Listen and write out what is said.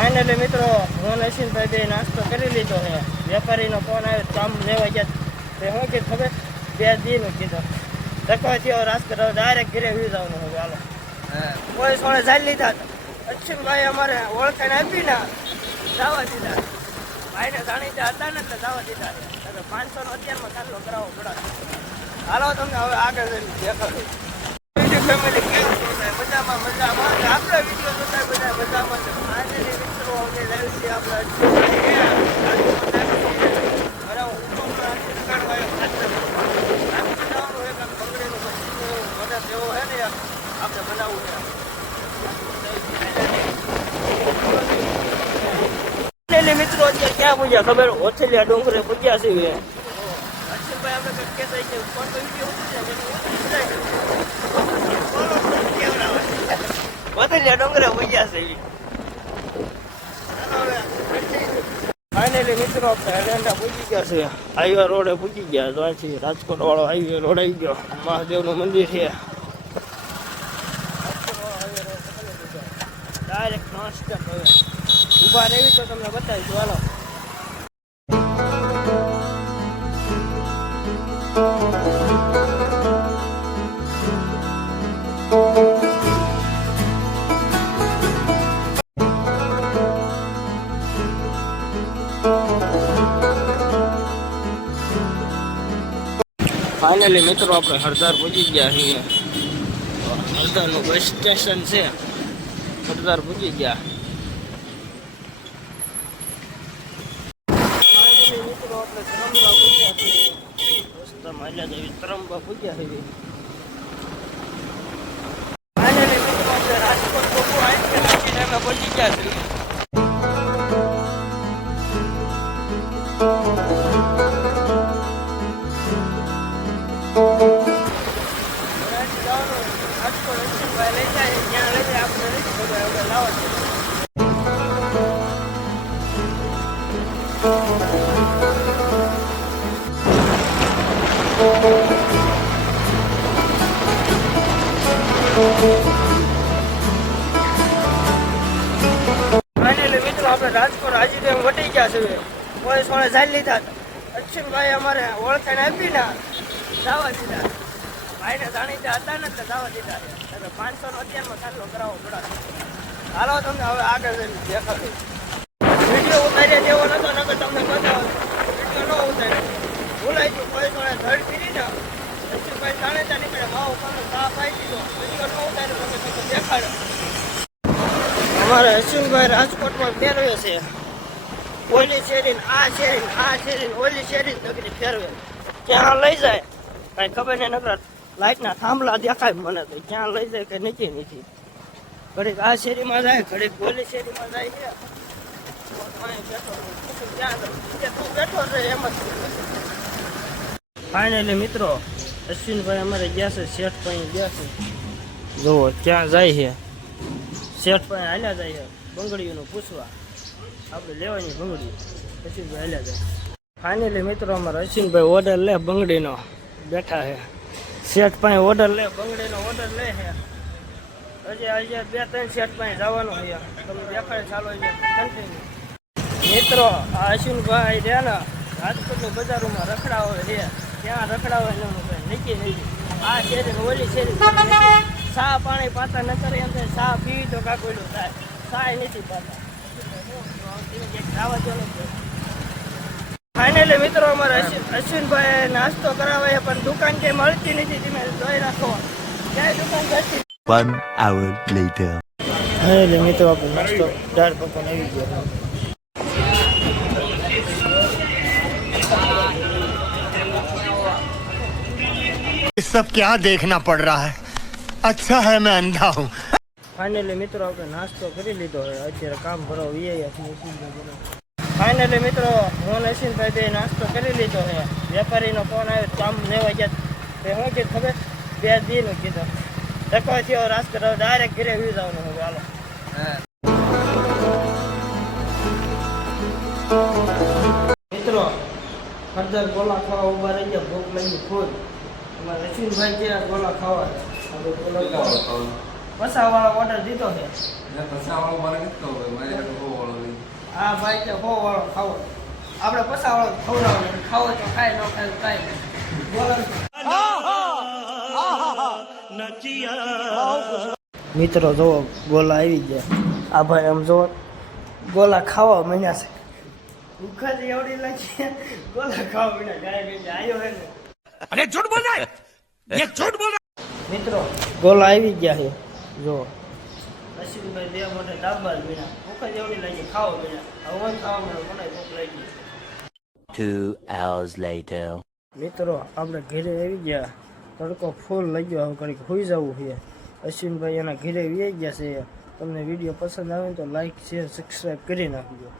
Finally મિત્રો હું નસીનભાઈ બે નાસ્તો કરી લીધો છે. વેપારીનો ફોન આવ્યો, કામ લેવા ગયા તે શું કીધું ખબર, 2 દીનું કીધું ધક્કો થયો રાસ કરો ડાયરેક્ટ ઘરે વી જવાનું હવે. હાલો કોઈ સોળે ચાલી લીધા અશ્વિનભાઈ અમારે ઓળખાણ આપી ને જવા દીધા. ભાઈને જાણીતા હતા ને એટલે જવા દીધા. 500 નો અત્યારમાં ચાલો કરાવો પડે. હાલો તમને હવે આગળ જઈને દેખાડું. ફેમિલી કેમ છો? મજામાં મજામાં. આપણે વિડીયો જોતા બધા મજામાં છે. આજે મિત્રો અમે લાઈવ છે આપણે મિત્રો અત્યારે ક્યાં પૂજ્યા ખબર? ઓછેલિયા ડુંગરે પૂજ્યા છે. અશ્વિનભાઈ આપણે કે થઈ છે ઓછેલિયા ડુંગરે પૂજ્યા છે. ફાઇનલી મિત્રો આપણે એરંડા પૂજી ગયા છે. હાઈવે રોડે પૂજી ગયા. તો અહીંથી રાજકોટ વાળો હાઈવે રોડ આવી ગયો. મહાદેવનું મંદિર છે. ડાયરેક્ટ નોન સ્ટોપ હવે ઊભા રહેવી તો તમને બતાવીશું. હાલો ફાઇનલી મિત્રો આપણે હરદાર પહોંચી ગયા છીએ. હરદારનું બસ સ્ટેશન છે. હરદાર પહોંચી ગયા. ફાઇનલી મિત્રો આપણે ત્રંબા પૂજ્યા છીએ. રસ્તામાં એટલે જવી ત્રંબા પૂજ્યા છીએ. ફાઇનલી મિત્રો આપણે રાજકોટ પહોંચી ગયા છીએ. ફાઇનલી મિત્રો આપણે રાજકોટ હાજીદેવ વટી ગયા છે. કોઈ સોળે ચાલી લીધા અશ્વિનભાઈ અમારે ઓળખાણ આપી ને જવા દીધા. ભાઈને જાણીતા હતા ને એટલે જવા દીધા. 500 નો અત્યારમાં ચાલો કરાવો પડે. હાલો તમને હવે આગળ જઈને દેખાડું. વિડીયો ઉતાર્યા જેવો નતો નકર તમને બતાવો. વિડીયો ન ઉતાર્યો ભૂલાઈ ગયું. કોઈ સોળે ધડ પીરી ને અશ્વિનભાઈ જાણીતા નીકળે ભાવ કોનો સાફ આવી દીધો. વિડીયો ન ઉતાર્યો તમે તમને દેખાડો. અમારે અશ્વિનભાઈ રાજકોટમાં ફેરવે છે. ઓલી શેરી આ શેરી ઓલી શેરી નગરી ફેરવે. ક્યાં લઈ જાય કઈ ખબર નહીં. નકર લાઈટના થાંભલા દેખાય મને તો ક્યાં લઈ જાય કે નથી. ઘડીક આ શેરીમાં જાય, ઘડીક ઓલી શેરીમાં જાય છે. બેઠો છે એમ જ. ફાઇનલી મિત્રો અશ્વિનભાઈ અમારે ગયા છે શેઠ પાસે ગયા છે. જુઓ ક્યાં જાય છે. શેઠ પાસે હાલ્યા જાય છે બંગડીઓનું પૂછવા. આપણે લેવાની બંગડી અશ્વિનભાઈ હાલ્યા જાય. ફાઇનલી મિત્રો અમારે અશ્વિનભાઈ ઓર્ડર લે બંગડીનો બેઠા છે. શેઠ પાસે ઓર્ડર લે બંગડીનો ઓર્ડર લે છે. હજી 2-3 શેઠ પાસે જવાનું છે. તમે દેખાડે ચાલો કન્ટિન્યુ. મિત્રો આ અશ્વિનભાઈ રહ્યા ને રાજકોટની બજારોમાં રખડાવે છે. ત્યાં રખડાવે નથી. આ શેરી ઓલી શેરી ચા પાણી પાતા ન કરે એમ થાય. ચા પીવી તો કાકોડું થાય. ચા નથી પાતા. ફાઇનલી મિત્રો અમારે અશ્વિનભાઈ નાસ્તો કરાવે પણ દુકાન ક્યાંય મળતી નથી. તમે જોઈ રાખો ક્યાંય દુકાન જતી. 1 hour later. ફાઇનલી મિત્રો આપણે નાસ્તો દાળ પકવાન આવી ગયો. ये सब क्या देखना पड़ रहा है? अच्छा है मैं अंधा हूँ. ફાઇનલી મિત્રો આપણે નાસ્તો કરી લીધો હોય. અત્યારે કામ ભરો ફાઇનલી મિત્રો હું નસીનભાઈ બે નાસ્તો કરી લીધો છે. વેપારીનો ફોન આવ્યો, કામ લેવા ગયા તે શું કીધું ખબર, 2 દીનું કીધું ધક્કો થયો રાસ કરો ડાયરેક્ટ ઘરે વી જવાનું હવે. હાલો મિત્રો હળદર ગોલા ખાવા ઉભા રહી ગયા. ભૂખ લાગી ફૂલ. અમારે નસીનભાઈ ગયા ગોલા ખાવા. પસાવાળો ઓર્ડર દીધો છે. પસાવાળો મારે નથી કહો ભાઈ, મારે બહુ વાળો હા ભાઈ કે હો વાળો ખાવો આપણે પસા વાળો ખવડાવવાનો ખાવો તો ખાય ન ખાય તો કાંઈ નહીં બોલો મિત્રો જો ગોલા આવી ગયા આ ભાઈ આમ જો ગોલા ખાવા માંડ્યા છે ભૂખા જ એવડી લાગી ગોલા ખાવા માંડ્યા ગાય ગઈ આવ્યો હે ને अरे झूठ बोल रहा है ये झूठ बोल रहा મિત્રો ગોલા આવી ગયા છે જો અશ્વિનભાઈ બે મોટે ડાબા જ મીના ભૂખ જ એવડી લાગી ખાવા મીના હવે ખાવા મળે મને ભૂખ લાગી 2 hours later. મિત્રો આપણે ઘરે આવી ગયા તડકો ફૂલ લાગ્યો હવે ઘડીક હોઈ જવું છે અશ્વિનભાઈ એના ઘરે આવી ગયા છે તમને વિડીયો પસંદ આવે તો લાઈક શેર સબસ્ક્રાઈબ કરી નાખજો